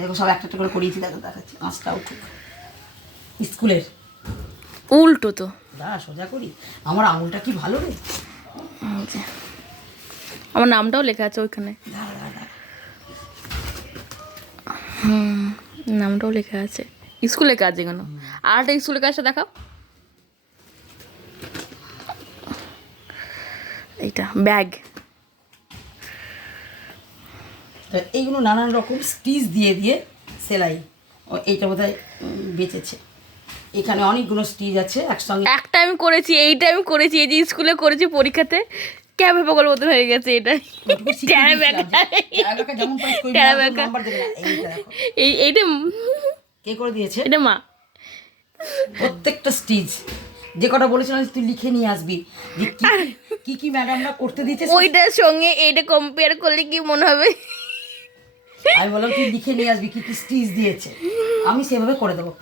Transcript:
এরকম সব একটা একটা করে করিয়েছি, দেখো দেখাচ্ছি, আঁচটা উঠুক। স্কুলের উল্টো তো। দাঁড়া সোজা করি, আমার আঙুলটা কি ভালো রে। এই যে, আমার নামটাও লেখা আছে ওইখানে। দাঁড়া দাঁড়া দাঁড়া। নামটাও লেখা আছে, স্কুলে কাজ এগুলো। আর একটা স্কুলের কাজটা দেখাও, এইটা ব্যাগ। তো এইগুলো নানান রকম স্টিচ দিয়ে দিয়ে সেলাই, এইটা বোধহয় বেঁচেছে। এখানে অনেকগুলো স্টিচ আছে একসঙ্গে। একটা আমি করেছি, এইটা আমি করেছি, এই যে স্কুলে করেছি পরীক্ষাতে, ক্যাবে পাগল মতন হয়ে গেছে এটা। এইটা কে করে দিয়েছে? এটা মা। প্রত্যেকটা স্টিচ যে কটা বলেছিলাম তুই লিখে নিয়ে আসবি, যে কি কি ম্যাডামরা করতে দিয়েছে, ওইটার সঙ্গে এইটা কম্পেয়ার করলে কি মনে হবে? আমি বললাম তুই লিখে নিয়ে আসবি কি কি স্টিচ দিয়েছে, আমি সেভাবে করে দেবো।